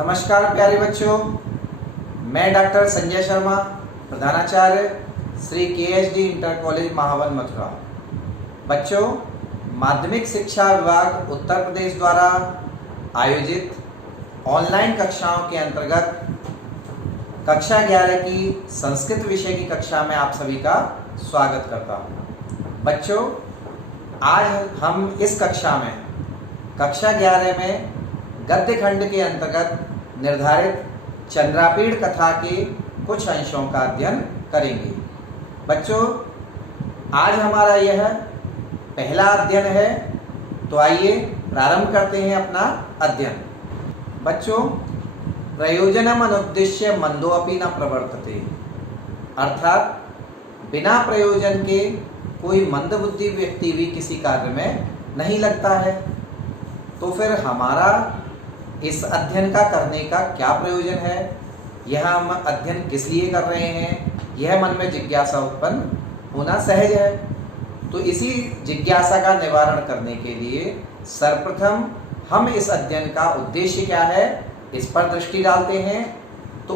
नमस्कार प्यारे बच्चों, मैं डॉक्टर संजय शर्मा, प्रधानाचार्य Shri KSD inter college Mahavan Mathura. बच्चों, माध्यमिक शिक्षा विभाग उत्तर प्रदेश द्वारा आयोजित ऑनलाइन कक्षाओं के अंतर्गत कक्षा 11 की संस्कृत विषय की कक्षा में आप सभी का स्वागत करता हूँ। बच्चों, आज हम इस कक्षा में कक्षा 11 में गद्य खंड के अंतर्गत निर्धारित चंद्रापीड़ कथा के कुछ अंशों का अध्ययन करेंगे। बच्चों, आज हमारा यह पहला अध्ययन है, तो आइए प्रारंभ करते हैं अपना अध्ययन। बच्चों, प्रयोजनम अनुद्देश्य मंदोऽपि न प्रवर्तते, अर्थात बिना प्रयोजन के कोई मंदबुद्धि व्यक्ति भी किसी कार्य में नहीं लगता है। तो फिर हमारा इस अध्ययन का करने का क्या प्रयोजन है, यह हम अध्ययन किस लिए कर रहे हैं, यह मन में जिज्ञासा उत्पन्न होना सहज है। तो इसी जिज्ञासा का निवारण करने के लिए सर्वप्रथम हम इस अध्ययन का उद्देश्य क्या है, इस पर दृष्टि डालते हैं। तो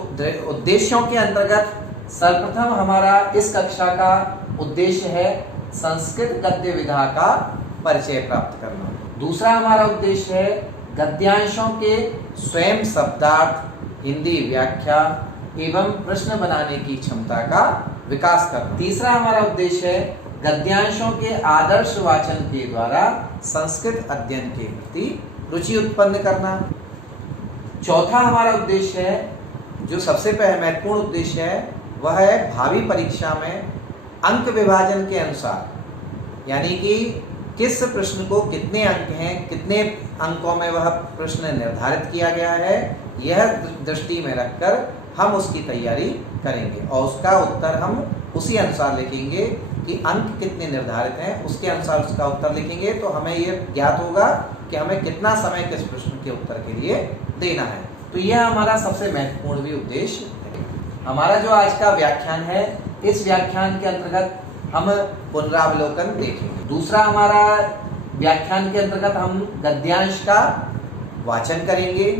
उद्देश्यों के अंतर्गत सर्वप्रथम हमारा इस कक्षा का उद्देश्य है संस्कृत गद्य विधा का परिचय प्राप्त करना। दूसरा हमारा उद्देश्य है गद्यांशों के स्वयं शब्दार्थ, हिंदी व्याख्या एवं प्रश्न बनाने की क्षमता का विकास करना। तीसरा हमारा उद्देश्य है गद्यांशों के आदर्श वाचन के द्वारा संस्कृत अध्ययन के प्रति रुचि उत्पन्न करना। चौथा हमारा उद्देश्य है, जो सबसे महत्वपूर्ण उद्देश्य है, वह है भावी परीक्षा में अंक विभाजन के अनुसार, यानी कि किस प्रश्न को कितने अंक हैं, कितने अंकों में वह प्रश्न निर्धारित किया गया है, यह दृष्टि में रखकर हम उसकी तैयारी करेंगे और उसका उत्तर हम उसी अनुसार लिखेंगे कि अंक कितने निर्धारित हैं, उसके अनुसार उसका उत्तर लिखेंगे। तो हमें यह ज्ञात होगा कि हमें कितना समय किस प्रश्न के उत्तर के लिए देना है। तो यह हमारा सबसे महत्वपूर्ण भी उद्देश्य है। हमारा जो आज का व्याख्यान है, इस व्याख्यान के अंतर्गत हम पुनरावलोकन देखेंगे। दूसरा हमारा व्याख्यान के अंतर्गत हम गद्यांश का वाचन करेंगे।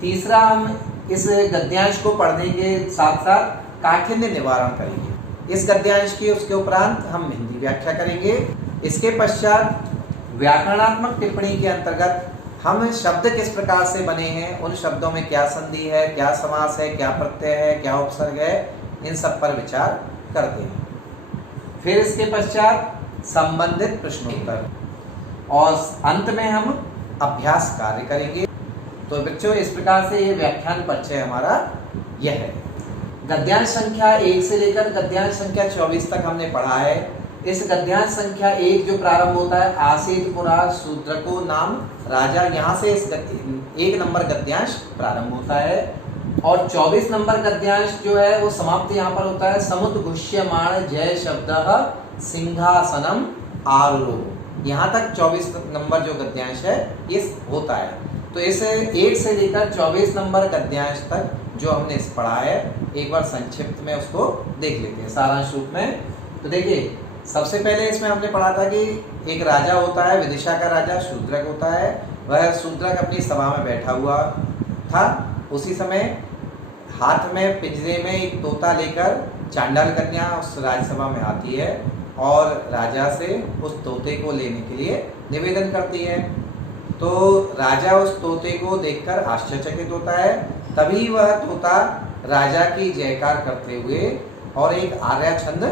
तीसरा हम इस गद्यांश को पढ़ने के साथ साथ काठिन्य निवारण करेंगे। इस गद्यांश की उसके उपरांत हम हिंदी व्याख्या करेंगे। इसके पश्चात व्याकरणात्मक टिप्पणी के अंतर्गत हम शब्द किस प्रकार से बने हैं, उन शब्दों में क्या संधि है, क्या समास है, क्या प्रत्यय है, क्या उपसर्ग है, इन सब पर विचार करते हैं। फिर इसके पश्चात संबंधित प्रश्नोत्तर और अंत में हम अभ्यास कार्य करेंगे। तो बच्चों, इस प्रकार से ये व्याख्यान परिचय हमारा यह है। गद्यांश संख्या 1 से लेकर गद्यांश संख्या 24 तक हमने पढ़ा है। इस गद्यांश संख्या 1 जो प्रारंभ होता है आसीत पुरा शूद्रको नाम राजा, यहाँ से इस 1 नंबर गद्यांश प्रारंभ होता है और 24 नंबर गद्यांश जो है वो समाप्त यहाँ पर होता है समुद्घुष्यमाण जय शब्दः सिंहासनम आरूढ़। यहाँ तक 24 नंबर जो गद्यांश है ये होता है। तो इस 1 से लेकर 24 नंबर गद्यांश तक जो हमने पढ़ा है, एक बार संक्षिप्त में उसको देख लेते हैं सारांश रूप में। तो देखिए, सबसे पहले इसमें हमने पढ़ा था कि एक राजा होता है, विदिशा का राजा शूद्रक होता है। वह शूद्रक अपनी सभा में बैठा हुआ था। उसी समय हाथ में पिंजरे में एक तोता लेकर चांडाल कन्या उस राजसभा में आती है और राजा से उस तोते को लेने के लिए निवेदन करती है। तो राजा उस तोते को देखकर आश्चर्यचकित होता है। तभी वह तोता राजा की जयकार करते हुए और एक आर्या छंद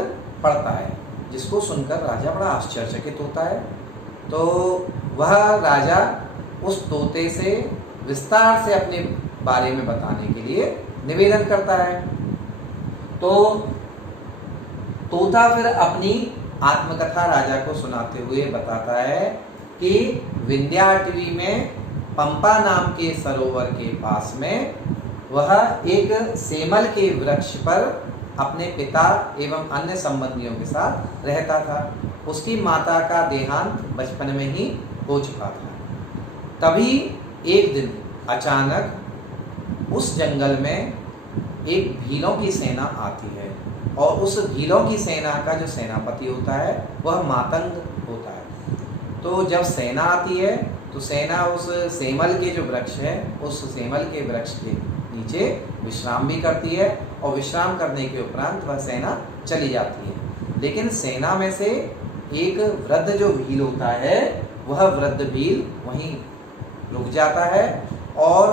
पढ़ता है, जिसको सुनकर राजा बड़ा आश्चर्यचकित होता है। तो वह राजा उस तोते से विस्तार से अपने बारे में बताने के लिए निवेदन करता है। तो तोता फिर अपनी आत्मकथा राजा को सुनाते हुए बताता है कि विंध्याटवी में पंपा नाम के सरोवर के पास में वह एक सेमल के वृक्ष पर अपने पिता एवं अन्य संबंधियों के साथ रहता था। उसकी माता का देहांत बचपन में ही हो चुका था। तभी एक दिन अचानक उस जंगल में एक भीलों की सेना आती है और उस भीलों की सेना का जो सेनापति होता है वह मातंग होता है। तो जब सेना आती है तो सेना उस सेमल के जो वृक्ष है, उस सेमल के वृक्ष के नीचे विश्राम भी करती है और विश्राम करने के उपरांत वह सेना चली जाती है। लेकिन सेना में से एक वृद्ध जो भील होता है, वह वृद्ध भील वहीं रुक जाता है और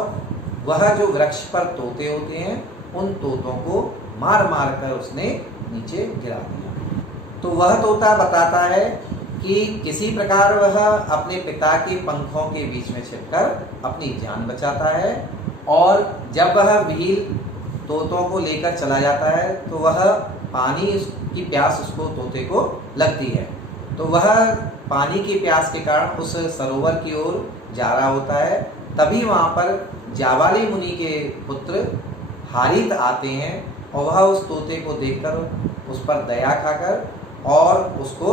वह जो वृक्ष पर तोते होते हैं, उन तोतों को मार मार कर उसने नीचे गिरा दिया। तो वह तोता बताता है कि किसी प्रकार वह अपने पिता के पंखों के बीच में छिपकर अपनी जान बचाता है, और जब वह भील तोतों को लेकर चला जाता है तो वह पानी की प्यास उसको तोते को लगती है। तो वह पानी की प्यास के कारण उस सरोवर की ओर जा रहा होता है। तभी वहाँ पर जाबाली मुनि के पुत्र हारित आते हैं और वह उस तोते को देखकर उस पर दया खाकर और उसको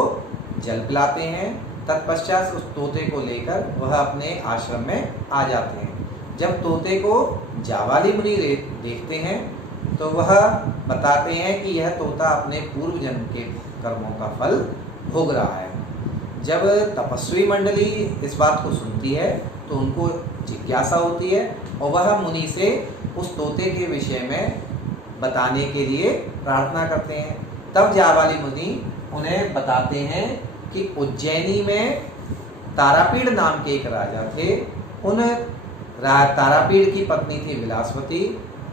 जल पिलाते हैं। तत्पश्चात उस तोते को लेकर वह अपने आश्रम में आ जाते हैं। जब तोते को जाबाली मुनि देखते हैं तो वह बताते हैं कि यह तोता अपने पूर्व जन्म के कर्मों का फल भोग रहा है। जब तपस्वी मंडली इस बात को सुनती है तो उनको जिज्ञासा होती है और वह मुनि से उस तोते के विषय में बताने के लिए प्रार्थना करते हैं। तब जाबाली मुनि उन्हें बताते हैं कि उज्जैनी में तारापीड़ नाम के एक राजा थे। उन तारापीड़ की पत्नी थी विलासवती।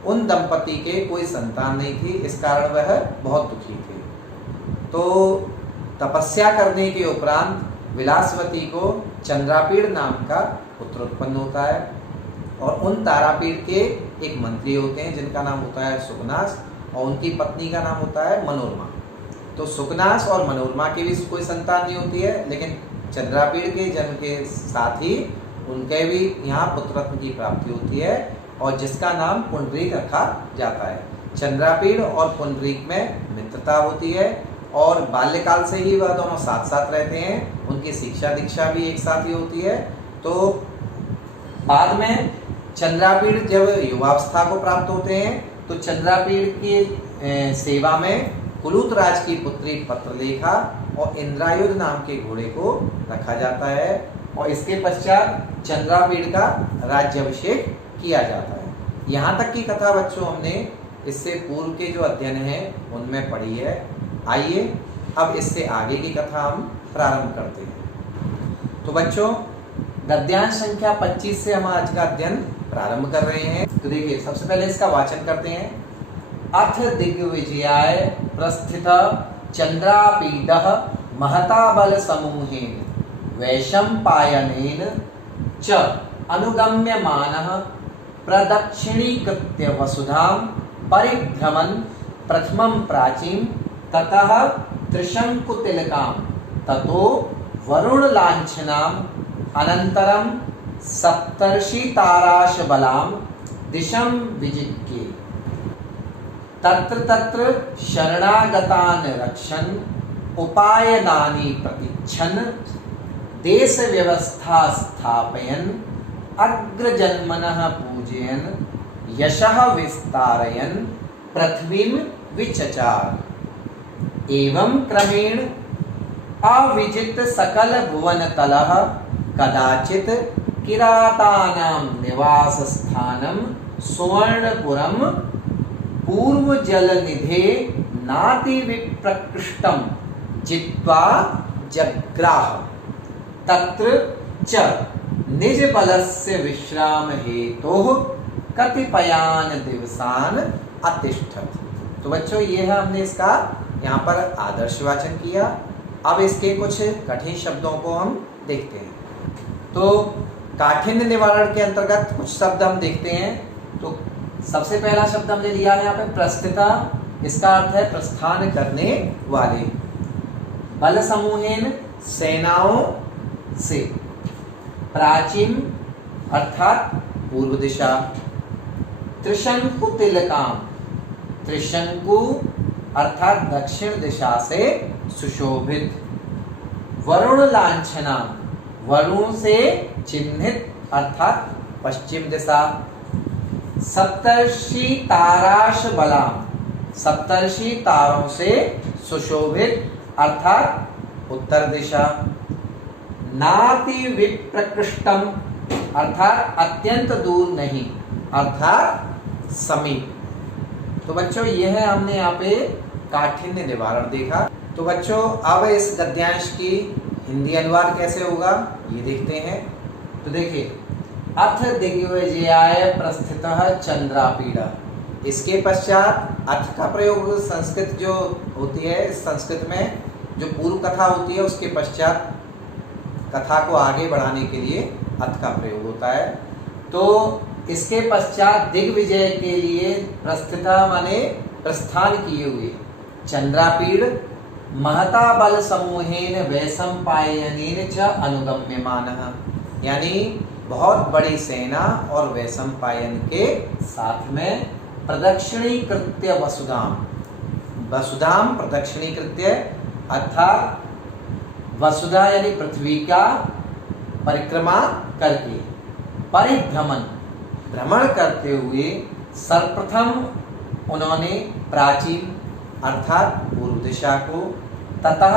उन दंपति के कोई संतान नहीं थी, इस कारण वह बहुत दुखी थे। तो तपस्या करने के उपरांत विलासवती को चंद्रापीड़ नाम का पुत्र उत्पन्न होता है और उन तारापीड़ के एक मंत्री होते हैं जिनका नाम होता है सुकनास और उनकी पत्नी का नाम होता है मनोरमा। तो सुकनास और मनोरमा की भी कोई संतान नहीं होती है, लेकिन चंद्रापीड़ के जन्म के साथ ही उनके भी यहाँ पुत्ररत्न की प्राप्ति होती है और जिसका नाम पुंडरीक रखा जाता है। चंद्रापीड़ और पुंडरीक में मित्रता होती है और बाल्यकाल से ही वह दोनों साथ साथ रहते हैं। उनकी शिक्षा दीक्षा भी एक साथ ही होती है। तो बाद में चंद्रापीड़ जब युवावस्था को प्राप्त होते हैं तो चंद्रापीड़ की सेवा में कुलूत राज की पुत्री पत्रलेखा और इंद्रायुध नाम के घोड़े को रखा जाता है और इसके पश्चात चंद्रापीड़ का राज्याभिषेक किया जाता है। यहाँ तक की कथा बच्चों हमने इससे पूर्व के जो अध्ययन हैं उनमें पढ़ी है। आइए अब इससे आगे की कथा हम प्रारंभ करते हैं। तो बच्चों गद्यांश संख्या 25 से हम आज का अध्ययन प्रारंभ कर रहे हैं। तो देखिए सबसे पहले इसका वाचन करते हैं। अथ दिग्विजयाय प्रस्थित चंद्रापीडः महता बल समूहेन वैशंपायनेन च अनुगम्यमानः प्रदक्षिणीकृत्य वसुधां परिभ्रमन् प्रथमं प्राचीं ततः त्रिशंकुतिलकां ततो वरुणलाञ्छनाम् अनन्तरं सप्तर्षिताराशबलां दिशं विजिज्ञे तत्र तत्र शरणागतान् रक्षन् उपायनानि प्रतीच्छन् देशव्यवस्था स्थापयन् अग्रजन्मनः पूजयन् यशः विस्तारयन् पृथ्वीं विचचार। एवं क्रमेण अविजित सकल भुवनतलः कदाचित् किरातानां निवासस्थानं सुवर्णपुरं पूर्वजलनिधे नातिविप्रकृष्टं जित्वा जग्राह। तत्र च निजबलस्य विश्राम हेतोः कतिपयान् दिवसान् अतिष्ठत्। तो बच्चों ये है हमने इसका यहाँ पर आदर्श वाचन किया। अब इसके कुछ कठिन शब्दों को हम देखते हैं। तो काठिन्य निवारण के अंतर्गत कुछ शब्द हम देखते हैं। तो सबसे पहला शब्द हमने लिया है यहाँ पे प्रस्थिता। इसका अर्थ है प्रस्थान करने वाले। बल समूहेन सेनाओं से। प्राचीन अर्थात पूर्व दिशा। त्रिशंकु तिलकाम। त्रिशंकु अर्थात दक्षिण दिशा से सुशोभित। वरुण लांछना। वरुण से चिन्हित अर्थात पश्चिम दिशा। सप्तर्षि ताराश बलाम। सप्तर्षि तारों से सुशोभित अर्थात उत्तर दिशा। नाति विप्रकृष्टम अर्थात अत्यंत दूर नहीं, अर्थात समीप। तो बच्चों यह है हमने यहाँ पे काठिन्य निवारण देखा। तो बच्चों अब इस गद्यांश की हिंदी अनुवाद कैसे होगा ये देखते हैं। तो देखिए, अथ दिग्विजयाय प्रस्थितः चंद्रापीडः, इसके पश्चात अथ का प्रयोग संस्कृत जो होती है, संस्कृत में जो पूर्व कथा होती है उसके पश्चात कथा को आगे बढ़ाने के लिए अथ का प्रयोग होता है। तो इसके पश्चात दिग्विजय के लिए प्रस्थिता माने प्रस्थान किए हुए चंद्रापीड़ महता बल समूहेन वैशंपायनेन च अनुगम्यमानः, यानी बहुत बड़ी सेना और वैशंपायन के साथ में प्रदक्षिणीकृत्य वसुधाम प्रदक्षिणीकृत्य अर्थात वसुधा यानी पृथ्वी का परिक्रमा करके भ्रमण करते हुए सर्वप्रथम उन्होंने प्राचीन अर्थात पूर्व दिशा को, ततः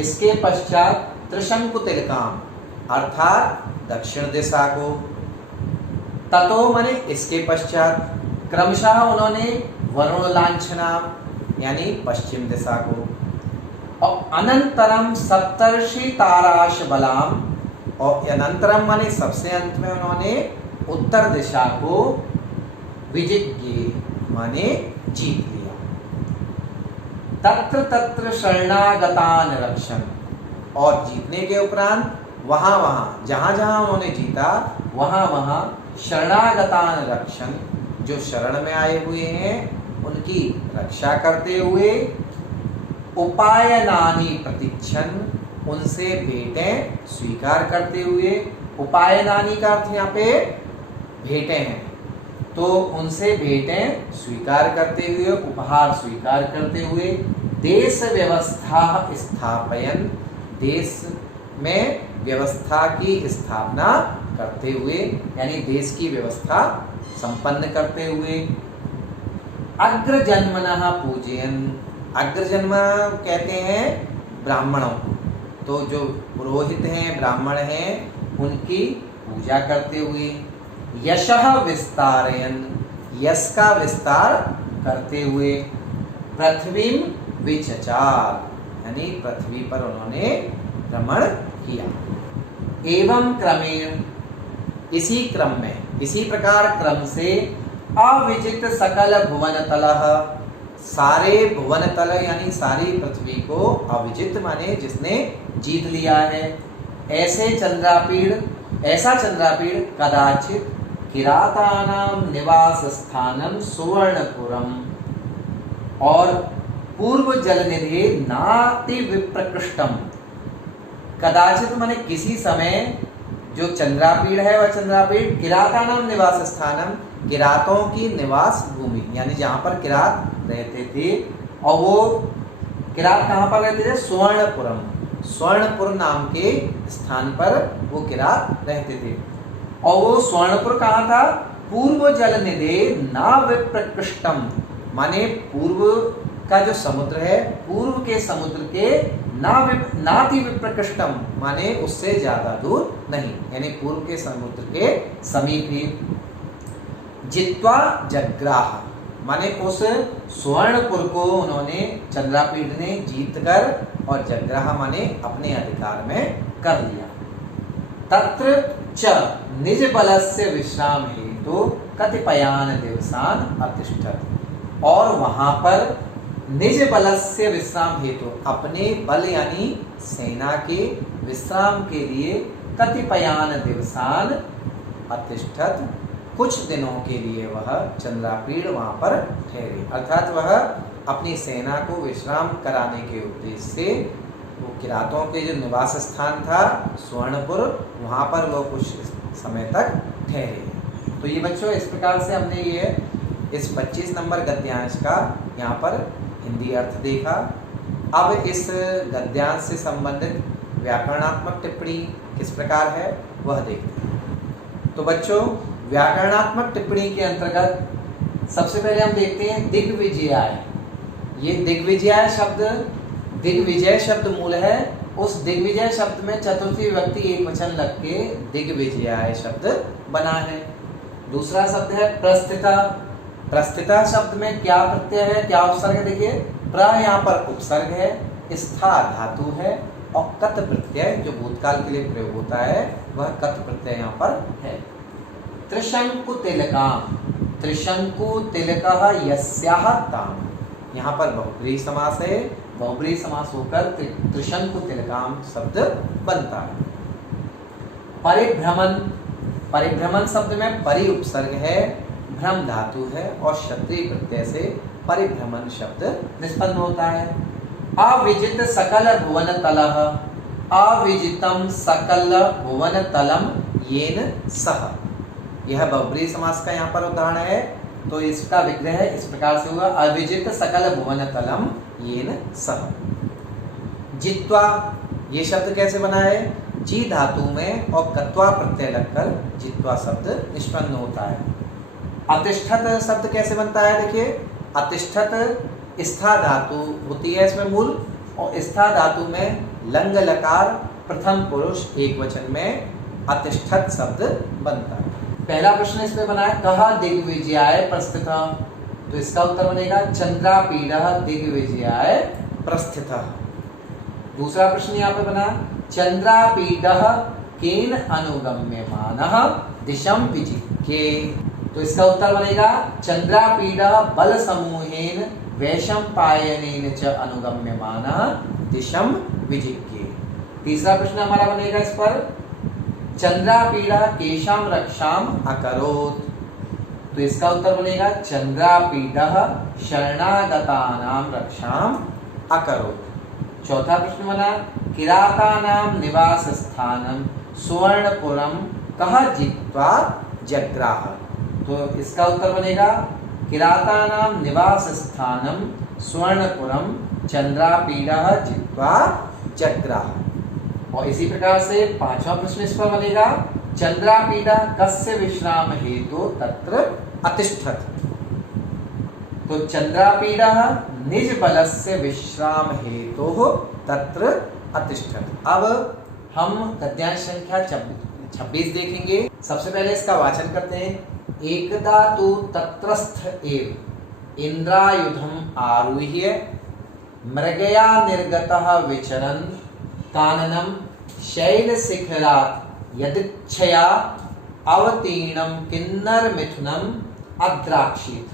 इसके पश्चात त्रिशंकुतिलकाम अर्थात दक्षिण दिशा को, ततो माने इसके पश्चात क्रमशः उन्होंने वरुण लांछनाम यानी पश्चिम दिशा को, और अनंतरम सप्तर्षि ताराश बलाम, और अनंतरम माने सबसे अंत में उन्होंने उत्तर दिशा को विजिज्ञे माने जीत लिया। तत्र तत्र शरणागतान रक्षण, और जीतने के उपरांत वहां वहां जहां जहां उन्होंने जीता वहां वहां शरणागतान रक्षण, जो शरण में आए हुए हैं उनकी रक्षा करते हुए, उपायनानि प्रतीक्षण, उनसे भेंटें स्वीकार करते हुए, उपायनानि का अर्थ यहाँ पे भेंटें हैं, तो उनसे भेंटें स्वीकार करते हुए, उपहार स्वीकार करते हुए, देश व्यवस्था स्थापयन, देश में व्यवस्था की स्थापना करते हुए यानी देश की व्यवस्था संपन्न करते हुए, अग्रजन्मनः पूजयन्, अग्रजन्म कहते हैं ब्राह्मणों को, तो जो पुरोहित हैं ब्राह्मण हैं उनकी पूजा करते हुए, यशः विस्तारयन्, यश का विस्तार करते हुए, पृथ्वीं विचचार यानी पृथ्वी पर उन्होंने भ्रमण किया। एवं क्रमेण, इसी क्रम में, इसी प्रकार क्रम से अविजित सकल भुवन तलः, सारे भुवन तल यानी सारी पृथ्वी को, अविजित माने जिसने जीत लिया है, ऐसा चंद्रापीड़ कदाचित किरातानाम निवास स्थानम सुवर्णपुरम, और पूर्व जलनिधि नाति विप्रकृष्टम, कदाचित माने किसी समय जो चंद्रापीड़ है वह चंद्रापीड़ किरातानाम निवास स्थानम, किरातों की निवास भूमि यानी जहाँ पर किरात रहते थे, और वो किरात कहाँ पर रहते थे, सुवर्णपुरम, स्वर्णपुर नाम के स्थान पर वो किरात रहते थे। और वो स्वर्णपुर कहाँ था, पूर्व जल निधे ना विप्रकृष्टम, माने पूर्व का जो समुद्र है, पूर्व के समुद्र के नाति विप्रकृष्टम माने उससे ज्यादा दूर नहीं, यानी पूर्व के समुद्र के समीप ही। जित्वा जग्राह माने उस स्वर्णपुर को उन्होंने, चंद्रापीड़ ने जीतकर, और जग्राह माने अपने अधिकार में कर लिया। तत्र च निज बलस्य विश्राम हेतु कतिपयान दिवसान अतिष्ठत, और वहां पर निज बलस्य विश्राम हेतु, अपने बल यानी सेना के विश्राम के लिए, कतिपयान दिवसान अतिष्ठत, कुछ दिनों के लिए वह चंद्रापीड़ वहां पर ठहरे, अर्थात वह अपनी सेना को विश्राम कराने के उद्देश्य से वो किरातों के जो निवास स्थान था स्वर्णपुर, वहां पर वो कुछ समय तक ठहरे। तो ये बच्चों इस प्रकार से हमने ये इस 25 नंबर गद्यांश का यहाँ पर हिंदी अर्थ देखा। अब इस गद्यांश से संबंधित व्याकरणात्मक टिप्पणी किस प्रकार है वह देखते हैं। तो बच्चों व्याकरणात्मक टिप्पणी के अंतर्गत सबसे पहले हम देखते हैं दिग्विजयाय। ये दिग्विजय शब्द मूल है उस दिग्विजय शब्द में चतुर्थी विभक्ति एक वचन लग के दिग्विजयाय शब्द बना है। दूसरा शब्द है प्रस्थिता। प्रस्थिता शब्द में क्या प्रत्यय है, क्या उपसर्ग है? देखिए प्र यहाँ पर उपसर्ग है, स्था धातु है और कत प्रत्यय जो भूतकाल के लिए प्रयोग होता है वह कत प्रत्यय यहाँ पर है। त्रिशंकु तिलकाम। त्रिशंकु तिलकः यस्याः ताम। यहाँ पर बहुब्रीहि समास है, बहुब्रीहि समास होकर त्रिशंकु तिलकाम शब्द बनता है। परिभ्रमण। परिभ्रमण शब्द में परि उपसर्ग है, भ्रम धातु है और क्षत्रिय प्रत्यय से परिभ्रमण शब्द निष्पन्न होता है। अविजित सकल भुवन तलः। अविजितम सकल भुवन तलम येन सह। यह बहुब्रीहि समास का यहाँ पर उदाहरण है, तो इसका विग्रह इस प्रकार से हुआ अविजित सकल भुवन तलम येन सह। जित्वा। ये शब्द कैसे बना है? जी धातु में और कत्वा प्रत्यय लगकर जित्वा शब्द निष्पन्न होता है। अतिष्ठत शब्द कैसे बनता है? देखिए अतिष्ठत स्था धातु होती है इसमें मूल, और स्था धातु में लंग लकार प्रथम पुरुष एक वचन में अतिष्ठत शब्द बनता है। पहला प्रश्न इसमें बना है कहा दिग्विजयाय प्रस्थितः, तो इसका उत्तर बनेगा चंद्रापीडः दिग्विजयाय प्रस्थितः। दूसरा प्रश्न यहाँ पे बना चंद्रापीडः केन अनुगम्यमानः दिशम विजिज्ञे, तो इसका उत्तर बनेगा चंद्रापीडः बल समूहेन वैशंपायनेन च अनुगम्यमानः दिशम विजिज्ञे। तीसरा प्रश्न हमारा बनेगा इस पर चंद्रापीडः केशाम रक्षाम अकरोत्, तो इसका उत्तर बनेगा चंद्रापीडः शरणागतानां रक्षाम अकरोत्। चौथा प्रश्न बना किरातानां निवास स्थानम सुवर्णपुरम कः जित्वा जग्राह, तो इसका उत्तर बनेगा किरातानां निवास स्थानम सुवर्णपुरम चंद्रापीडः जित्वा जग्राह। और इसी प्रकार से पांचवा प्रश्न इस पर बनेगा चंद्रापीडः कस्य विश्राम हेतु तत्र अतिष्ठत्, तो चंद्रापीडः निज बलस्य विश्राम हेतु तत्र अतिष्ठत्। अब हम गद्यांश संख्या 26 देखेंगे। सबसे पहले इसका वाचन करते हैं। एकदा तु तत्रस्थ एव इंद्रायुधम आरुह्य मृगया निर्गतः विचरन् काननम शैल शिखरात् यदिच्छया अवतीर्णम किन्नर मिथुनम अद्राक्षित।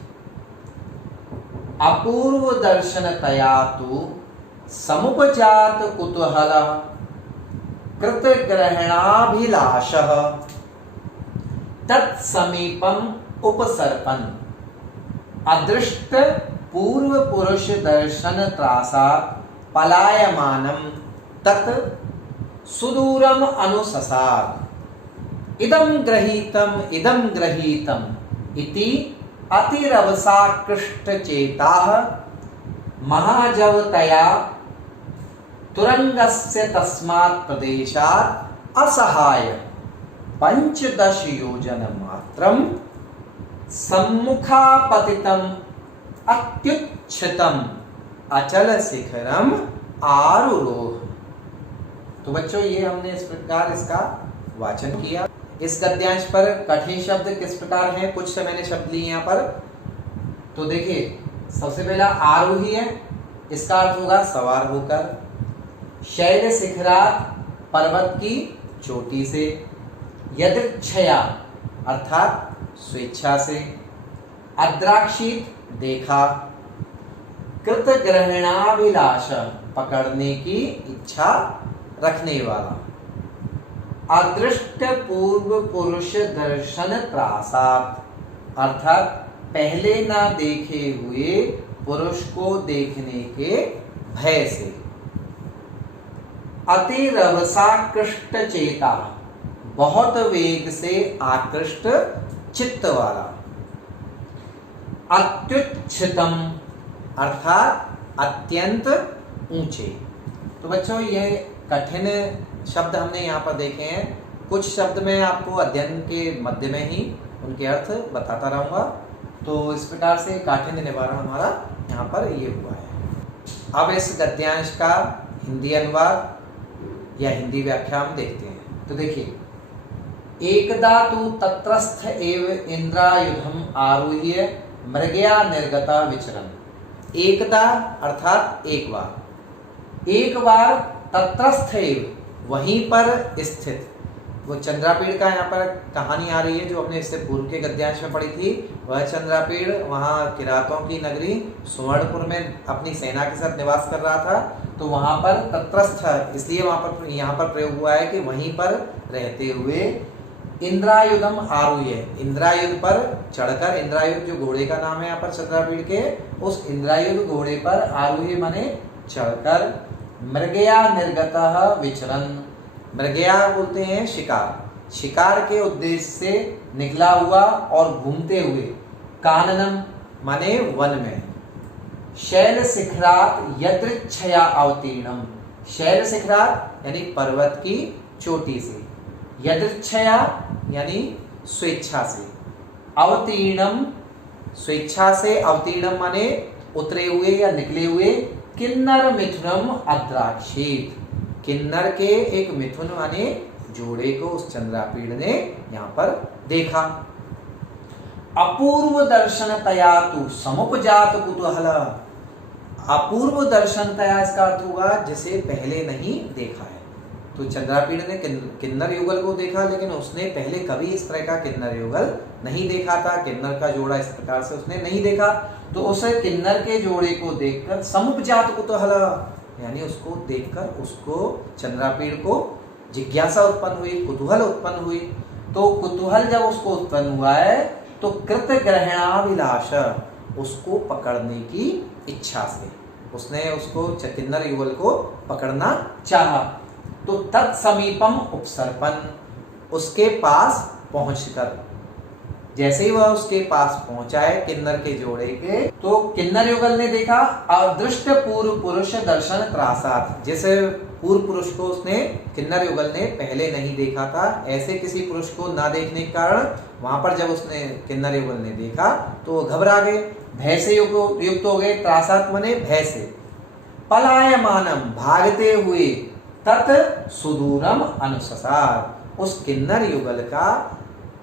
अपूर्व दर्शनतया तु समुपजात कुतूहलः कृतग्रहणाभिलाषः तत्समीपम उपसर्पन् अदृष्ट पूर्व पुरुष दर्शन त्रासात् पलायमानम तत् सुदूरम अनुससार। इदं ग्रहीतम इति अतिरवसाकृष्टचेताः महाजवतया तुरंगस्य तस्मात् प्रदेशात् असहाय 15 योजन मात्रम सम्मुखापतितम अत्युच्छ्रितम अचल शिखरम आरुरोह। तो बच्चों ये हमने इस प्रकार इसका वाचन किया। इस गद्यांश पर कठिन शब्द किस प्रकार हैं, कुछ से मैंने शब्द लिए यहाँ पर। तो देखिए सबसे पहला आरोही है, इसका अर्थ होगा सवार होकर। शैल शिखरात पर्वत की चोटी से। यदृच्छया अर्थात स्वेच्छा से। अद्राक्षित देखा। कृत ग्रहणाभिलाष पकड़ने की इच्छा रखने वाला। अदृष्ट पूर्व पुरुष दर्शन त्रासात अर्थात पहले ना देखे हुए पुरुष को देखने के भय से। अतिरवसाकृष्ट चेता बहुत वेग से आकृष्ट चित्त वाला। अत्युच्छ्रितम अर्थात अत्यंत ऊंचे। तो बच्चों ये कठिन शब्द हमने यहाँ पर देखे हैं। कुछ शब्द मैं आपको अध्ययन के मध्य में ही उनके अर्थ बताता रहूँगा। तो इस प्रकार से काठिन्य निवारण हमारा यहाँ पर ये हुआ है। अब इस गद्यांश का हिंदी अनुवाद या हिंदी व्याख्या हम देखते हैं। तो देखिए, एकदा तु तत्रस्थ एव इंद्रायुधम आरुह्य मृगया निर्गता विचरन्। एकदा अर्थात एक बार तत्रस्थ एव वहीं पर स्थित, वो चंद्रापीड़ का यहाँ पर कहानी आ रही है जो अपने इससे पूर्व के गद्यांश में पढ़ी थी। वह चंद्रापीड़ वहाँ किरातों की नगरी सुवर्णपुर में अपनी सेना के साथ निवास कर रहा था। तो वहाँ पर तत्रस्थ इसलिए वहाँ पर यहाँ पर प्रयोग हुआ है कि वहीं पर रहते हुए इंद्रायुधम आरुह्य, इंद्रायुध पर चढ़कर, इंद्रायुध जो घोड़े का नाम है यहाँ पर चंद्रापीड़ के, उस इंद्रायुध घोड़े पर आरुह्य माने चढ़कर मृगया निर्गतः विचरन्, मृगया बोलते हैं शिकार, शिकार के उद्देश्य से निकला हुआ और घूमते हुए, काननम माने वन में, शैल शिखरात यदृच्छया अवतीर्णम, शैल शिखरात यानी पर्वत की चोटी से, यदृच्छया यानी स्वेच्छा से, अवतीर्णम स्वेच्छा से, अवतीर्णम माने उतरे हुए या निकले हुए, किन्नर मिथुनम अद्राक्षित, किन्नर के एक मिथुन माने जोड़े को उस चंद्रापीड़ ने यहाँ पर देखा। अपूर्व दर्शन तया तु समुपजात कुतूहल, अपूर्व दर्शन तया इसका अर्थ हुआ जिसे पहले नहीं देखा है। तो चंद्रापीड़ ने किन्नर युगल को देखा, लेकिन उसने पहले कभी इस तरह का किन्नर युगल नहीं देखा था, किन्नर का जोड़ा इस प्रकार से उसने नहीं देखा। तो उस किन्नर के जोड़े को देखकर समुपजात कुतूहल यानी उसको देखकर उसको चंद्रापीड़ को जिज्ञासा उत्पन्न हुई, कुतूहल उत्पन्न हुई। तो कुतूहल जब उसको उत्पन्न हुआ है तो कृत ग्रहणाभिलाष, उसको पकड़ने की इच्छा से उसने उसको किन्नर युगल को पकड़ना चाहा। तो तत्समीपम उपसर्पण, उसके पास पहुंचकर, जैसे ही वह उसके पास पहुंचा है किन्नर के जोड़े के, तो किन्नर युगल ने देखा अदृष्ट पूर्व पुरुष दर्शन त्रासात, जैसे पूर्व पुरुष को उसने किन्नर युगल ने पहले नहीं देखा था, ऐसे किसी पुरुष को ना देखने के कारण वहां पर जब उसने किन्नर युगल ने देखा तो वो घबरा गए, भय से युक्त हो गए, त्रासात मने भय से, पलायमानम भागते हुए, तत् सुदूरम अनुससार, उस किन्नर युगल का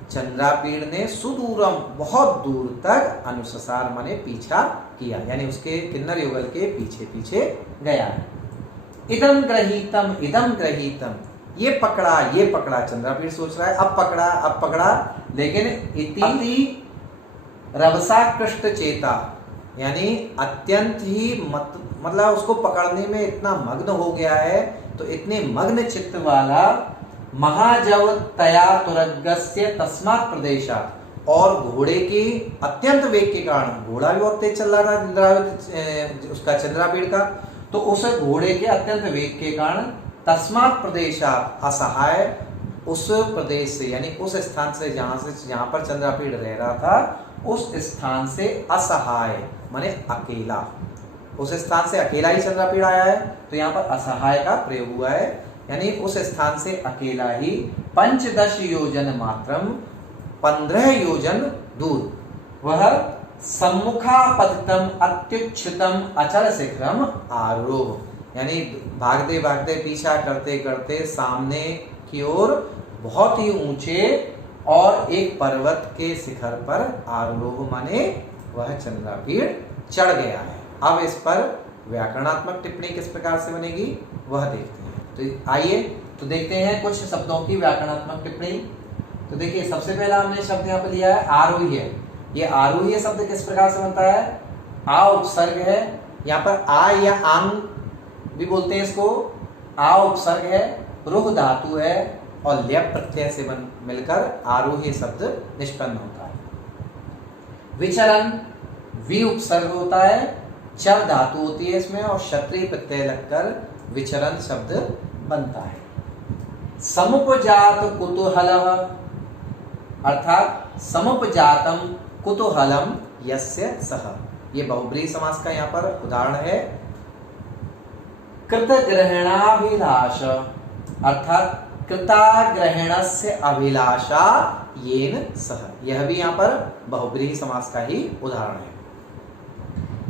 चंद्रापीड़ ने सुदूरम बहुत दूर तक अनुससार माने पीछा किया, यानी उसके किन्नर युगल के पीछे पीछे गया। इदम ग्रहीतम ये पकड़ा, चंद्रापीड़ सोच रहा है अब पकड़ा, लेकिन इति रवसाकृष्ट चेता यानी अत्यंत ही मतलब उसको पकड़ने में इतना मग्न हो गया है, तो इतने मग्न चित्त वाला महाजव तया तुरगस्य तस्मात् प्रदेशात्, और घोड़े की अत्यंत वेग के कारण, घोड़ा भी बहुत तेज चल रहा था उसका चंद्रापीड़ का, तो उस घोड़े के अत्यंत वेग के कारण तस्मात् प्रदेशात् असहाय, उस प्रदेश से यानी उस स्थान से जहां पर चंद्रापीड़ रह रहा था उस स्थान से असहाय माने अकेला, उस स्थान से अकेला ही चंद्रापीड़ आया है, तो यहाँ पर असहाय का प्रयोग हुआ है, यानी उस स्थान से अकेला ही 15 योजन मात्रम 15 योजन दूर, वह सम्मुखापतितम अत्युच्छ्रितम अचल शिखरम आरोह, यानी भागते भागते पीछा करते करते सामने की ओर बहुत ही ऊंचे और एक पर्वत के शिखर पर आरोह माने वह चंद्रापीड़ चढ़ गया है। अब इस पर व्याकरणात्मक टिप्पणी किस प्रकार से बनेगी वह देखते हैं। तो आइए तो देखते हैं कुछ शब्दों की व्याकरणात्मक टिप्पणी। तो देखिए सबसे पहला हमने शब्द यहाँ पे लिया है आरोह्य। ये आरोह्य शब्द किस प्रकार से बनता है? आ उपसर्ग है, यहाँ पर आ या आंग भी बोलते हैं इसको, आ उपसर्ग है, रुह धातु है और ल्यप प्रत्यय से मिलकर आरोह्य शब्द निष्पन्न होता है। विचरण वी उपसर्ग होता है, चर धातु होती है इसमें और क्षत्रिय प्रत्यय लगकर विचरण शब्द बनता है। समुपजात कुतूहल अर्थात समुपजातम कुतूहलम यस्य सह, ये बहुब्रीहि समास का यहाँ पर उदाहरण है। कृतग्रहणाभिलाष अर्थात कृताग्रहणस्य अभिलाषा येन सह, यह भी यहाँ पर बहुब्रीहि समास का ही उदाहरण है।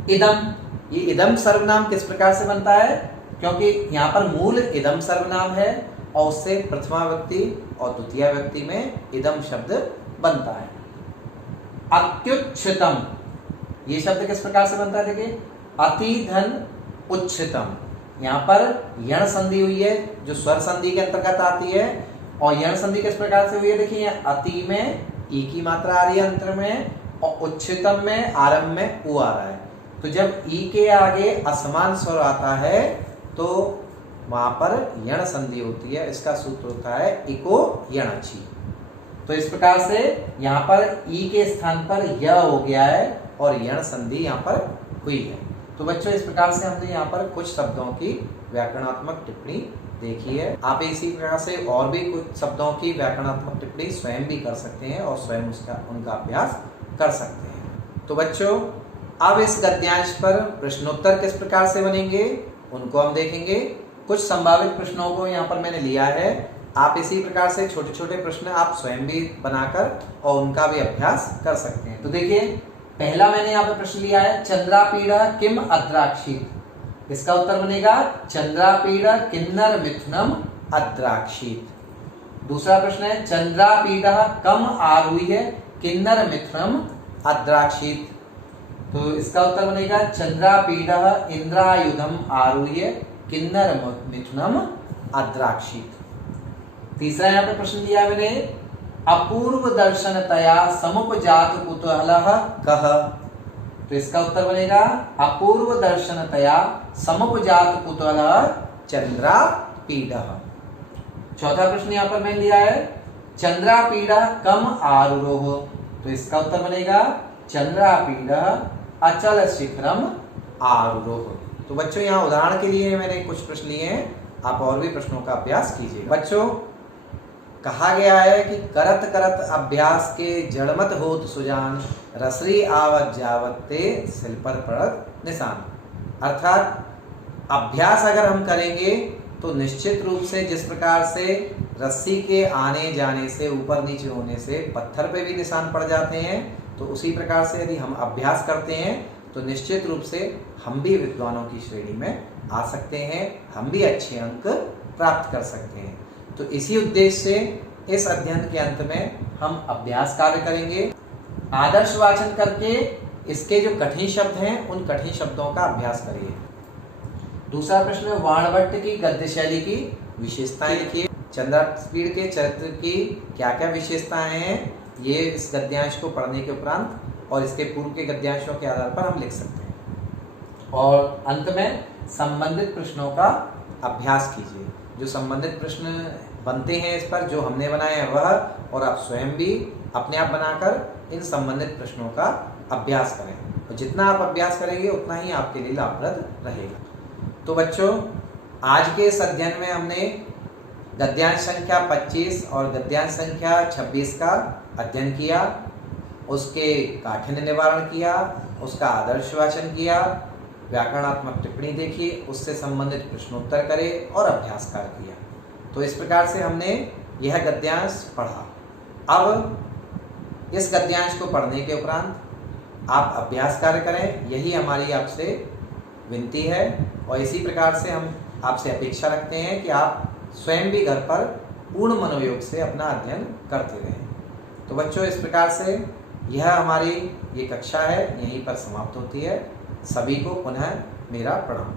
इदम, ये इदम सर्वनाम किस प्रकार से बनता है? क्योंकि यहाँ पर मूल इदम सर्वनाम है और उससे प्रथमा व्यक्ति और द्वितीय व्यक्ति में इदम शब्द बनता है। अत्युच्छ्रितम, ये शब्द किस प्रकार से बनता है? देखिए, अति धन उच्छ्रितम, यहाँ पर यण संधि हुई है जो स्वर संधि के अंतर्गत आती है। और यण संधि किस प्रकार से हुई है? देखिए, अति में ई की मात्रा आ रही है अंतर में, और उच्छ्रितम में आरंभ में उ आ रहा है। तो जब ई के आगे असमान स्वर आता है तो वहां पर यण संधि होती है। इसका सूत्र होता है इको यणची। तो इस प्रकार से यहाँ पर ई के स्थान पर य हो गया है और यण संधि यहाँ पर हुई है। तो बच्चों, इस प्रकार से हमने यहाँ पर कुछ शब्दों की व्याकरणात्मक टिप्पणी देखी है। आप इसी प्रकार से और भी कुछ शब्दों की व्याकरणात्मक टिप्पणी स्वयं भी कर सकते हैं और स्वयं उनका अभ्यास कर सकते हैं। तो बच्चों, अब इस गद्यांश पर प्रश्नोत्तर किस प्रकार से बनेंगे उनको हम देखेंगे। कुछ संभावित प्रश्नों को यहाँ पर मैंने लिया है। आप इसी प्रकार से छोटे छोटे प्रश्न आप स्वयं भी बनाकर और उनका भी अभ्यास कर सकते हैं। तो देखिए, पहला मैंने यहाँ पे प्रश्न लिया है, चंद्रापीड़ किम अद्राक्षित। इसका उत्तर बनेगा चंद्रापीड़ किन्नर मिथुनम अद्राक्षित। दूसरा प्रश्न है, चंद्रापीड़ कम आरूह्य किन्नर मिथुनम अद्राक्षित। तो इसका उत्तर बनेगा चंद्रापीड़ इंद्रायुधम आरूह्य किन्नर मिथुनम अद्राक्षित। तीसरा यहाँ पे प्रश्न दिया मैंने, अपूर्व दर्शनतया समुपजात कुतूहलः कः। तो इसका उत्तर बनेगा अपूर्व दर्शनतया समुपजात कुतूहलः चंद्रापीडः। चौथा प्रश्न यहाँ पर मैंने लिया है, चंद्रापीड कम आरूरोह। तो इसका उत्तर बनेगा चंद्रापीड अचल शिखरम आरूरोह। तो बच्चों, यहाँ उदाहरण के लिए मैंने कुछ प्रश्न लिए हैं, आप और भी प्रश्नों का अभ्यास कीजिए। बच्चों, कहा गया है कि करत करत अभ्यास के जड़मत होत सुजान, रसरी आवत जावत ते सिल पर पड़त निशान। अर्थात अभ्यास अगर हम करेंगे तो निश्चित रूप से जिस प्रकार से रस्सी के आने जाने से, ऊपर नीचे होने से पत्थर पे भी निशान पड़ जाते हैं, तो उसी प्रकार से यदि हम अभ्यास करते हैं तो निश्चित रूप से हम भी विद्वानों की श्रेणी में आ सकते हैं, हम भी अच्छे अंक प्राप्त कर सकते हैं। तो इसी उद्देश्य से इस अध्ययन के अंत में हम अभ्यास कार्य करेंगे। आदर्श वाचन करके इसके जो कठिन शब्द हैं उन कठिन शब्दों का अभ्यास करिए। दूसरा प्रश्न है, वाणभट्ट की गद्य शैली की विशेषताएं लिखिए। चंद्रापीड़ के चरित्र की क्या क्या विशेषताएं हैं, ये इस गद्यांश को पढ़ने के उपरांत और इसके पूर्व के गद्यांशों के आधार पर हम लिख सकते हैं। और अंत में संबंधित प्रश्नों का अभ्यास कीजिए। जो संबंधित प्रश्न बनते हैं इस पर, जो हमने बनाए हैं वह, और आप स्वयं भी अपने आप बनाकर इन संबंधित प्रश्नों का अभ्यास करें। और जितना आप अभ्यास करेंगे उतना ही आपके लिए लाभप्रद रहेगा। तो बच्चों, आज के इस अध्ययन में हमने गद्यांश संख्या 25 और गद्यांश संख्या 26 का अध्ययन किया, उसके काठिन्य निवारण किया, उसका आदर्श वाचन किया, व्याकरणात्मक टिप्पणी देखी, उससे संबंधित प्रश्नोत्तर करे और अभ्यास कार्य किया। तो इस प्रकार से हमने यह गद्यांश पढ़ा। अब इस गद्यांश को पढ़ने के उपरांत आप अभ्यास कार्य करें, यही हमारी आपसे विनती है। और इसी प्रकार से हम आपसे अपेक्षा रखते हैं कि आप स्वयं भी घर पर पूर्ण मनोयोग से अपना अध्ययन करते रहें। तो बच्चों, इस प्रकार से यह हमारी ये कक्षा है यहीं पर समाप्त होती है। सभी को पुनः मेरा प्रणाम।